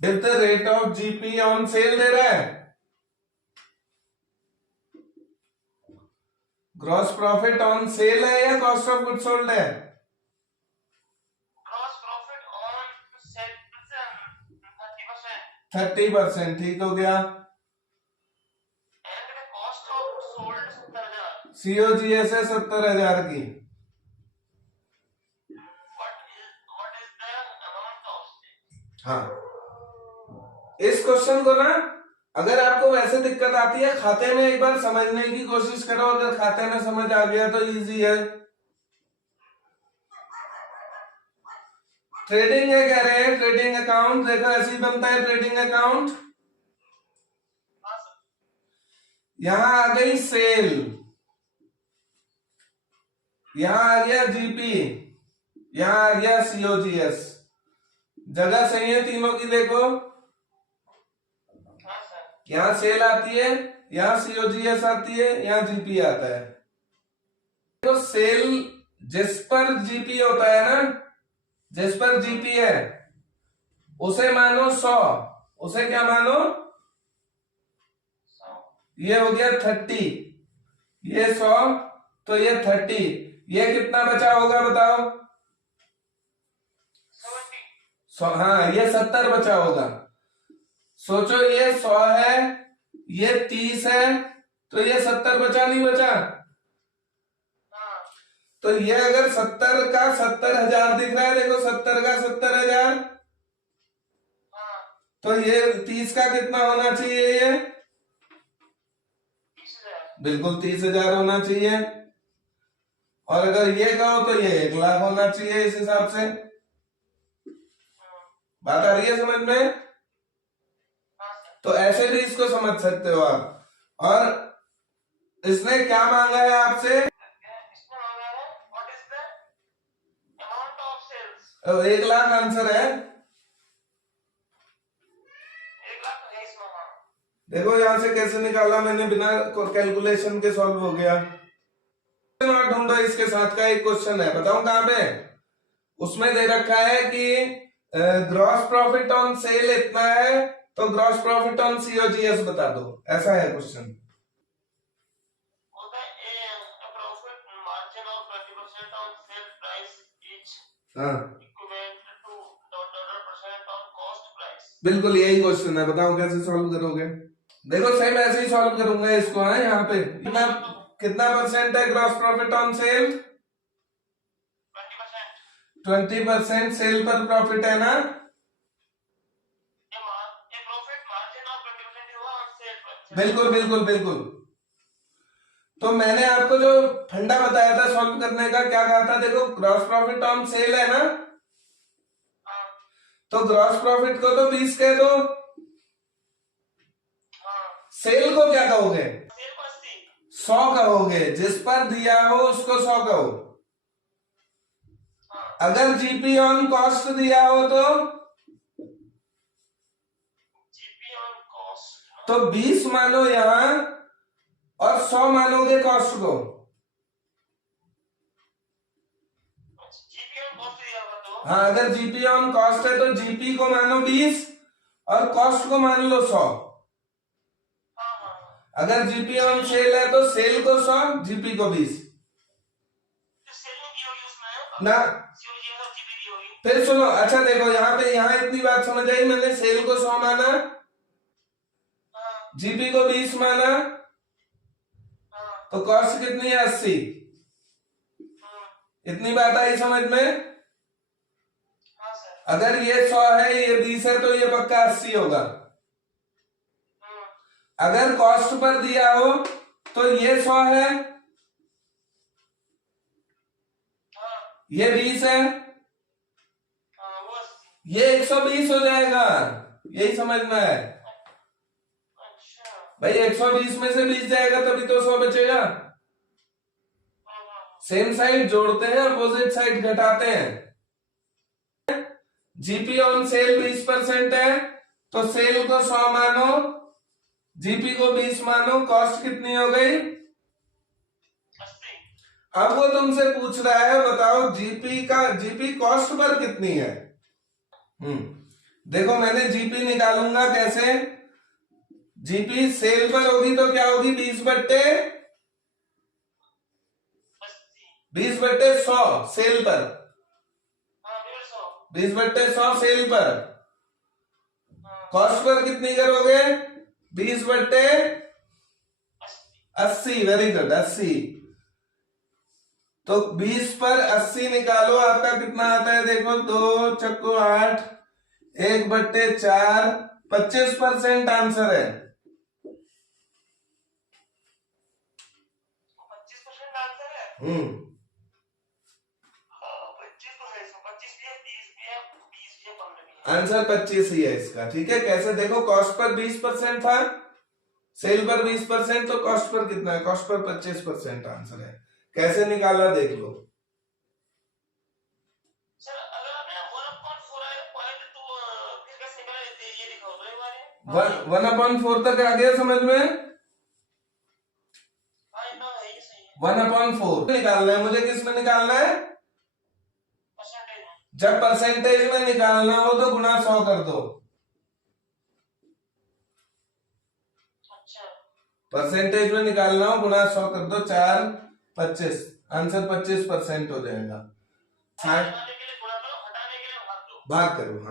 If the rate of GP on sale दे रहा है, gross profit on cell है या कॉस्ट ऑफ गुड सोल्ड है? Gross profit on cell 30%। 30%, ठीक हो गया। And cost of sold 70,000। COGS है 70,000 की। What is the amount of? हाँ, इस क्वेश्चन को ना अगर आपको वैसे दिक्कत आती है खाते में एक बार समझने की कोशिश करो, अगर खाते में समझ आ गया तो इजी है। ट्रेडिंग है कह रहे हैं, ट्रेडिंग अकाउंट देखो ऐसे ही बनता है ट्रेडिंग अकाउंट। यहां आ गई सेल, यहां आ गया जीपी, यहां आ गया COGS। जगह सही है तीनों की देखो, यहां सेल आती है, यहां COGS आती है, यहां जीपी आता है। तो सेल जिस पर जीपी होता है ना, जिस पर जीपी है उसे मानो 100, उसे क्या मानो? ये हो गया 30, ये 100 तो ये 30, ये कितना बचा होगा बताओ? 100, हाँ ये 70 बचा होगा। सोचो ये 100 है, ये 30 है, तो ये 70 बचा नहीं बचा? तो ये अगर 70 का 70,000 दिख रहा है, देखो 70 का 70,000, तो ये 30 का कितना होना चाहिए? ये बिल्कुल 30,000 होना चाहिए। और अगर ये कहो तो ये 1,00,000 होना चाहिए इस हिसाब से। बात आ रही है समझ में? तो ऐसे भी इसको समझ सकते हो आप। और इसने क्या मांगा है आपसे? 1,00,000 आंसर है। देखो यहां से कैसे निकाला मैंने, बिना कैलकुलेशन के सॉल्व हो गया। ढूंढो इसके साथ का एक क्वेश्चन है, बताऊं कहां पे? उसमें दे रखा है कि ग्रॉस प्रॉफिट ऑन सेल इतना है, तो ग्रॉस प्रॉफिट ऑन COGS बता दो, ऐसा है क्वेश्चन। हाँ बिल्कुल यही क्वेश्चन है, बताओ कैसे सॉल्व करोगे? देखो सेम ऐसे ही सॉल्व करूंगा इसको। है यहाँ पे कितना परसेंट है gross profit on sale? 20% sale पर प्रॉफिट है ना? बिल्कुल बिल्कुल बिल्कुल। तो मैंने आपको जो फंडा बताया था सॉल्व करने का, क्या कहा था? देखो ग्रॉस प्रॉफिट ऑन सेल है ना, तो ग्रॉस प्रॉफिट को तो 20 कह दो, सेल को क्या कहोगे? 100 कहोगे। जिस पर दिया हो उसको 100 कहो। अगर जीपी ऑन कॉस्ट दिया हो तो 20 मानो यहां और 100 मानोगे कॉस्ट को। हाँ अगर जीपी ऑन कॉस्ट है तो जीपी को मानो 20 और कॉस्ट को मान लो 100। अगर जीपी ऑन सेल है तो सेल को 100, जीपी को 20 ना। फिर सुनो, अच्छा देखो यहाँ पे, यहाँ इतनी बात समझ आई, मैंने सेल को 100 माना, जीपी को 20 माना, तो कॉस्ट कितनी है? 80। इतनी बात आई समझ में? अगर ये 100 है, ये 20 है, तो ये पक्का 80 होगा। अगर कॉस्ट पर दिया हो तो ये 100 है, ये 20 है, ये 120 हो जाएगा। यही समझना है भाई, 120 में से 20 जाएगा तभी तो 100 बचेगा। सेम साइड जोड़ते हैं, अपोजिट साइड घटाते हैं। जीपी ऑन सेल 20% है, तो सेल को 100 मानो, जीपी को 20 मानो, कॉस्ट कितनी हो गई? 80। अब वो तुमसे पूछ रहा है बताओ जीपी कॉस्ट पर कितनी है। देखो मैंने जीपी निकालूंगा कैसे, जीपी सेल पर होगी तो क्या होगी, 20/100 सेल पर, 20/100 सेल पर। कॉस्ट पर कितनी करोगे, 20/80, वेरी गुड, 80। तो 20 पर 80 निकालो, आपका कितना आता है, देखो 2 चक्को 8, 1/4, 25% आंसर है। 25% आंसर है। 25 तो है, 25 भी है, 30 भी है, 20 भी है, 15 भी है। आंसर 25 ही है इसका, ठीक है। कैसे, देखो कॉस्ट पर 20% था, सेल पर 20%, तो कॉस्ट पर कितना है, कॉस्ट पर 25% आंसर है। कैसे निकाला देख लो। सर अगर आपने 1/4 आया पॉइंट तो फिर कैसे निकाला, ये दिखाओ तो एक बार। 1/4 तक आ गया समझ में, हाँ इतना है, ये सही है। 1/4 निकालना है मुझे, किस में निकालना है, परसेंटेज में। जब परसेंटेज में निकालना हो तो गुणा 100 कर दो। अच्छा, परसेंटेज में निकालना हो गुणा 100 कर दो, 4 25, आंसर 25% हो जाएगा। हटाने के लिए गुणा करो, हटाने के लिए भाग दो। भाग करो, हाँ।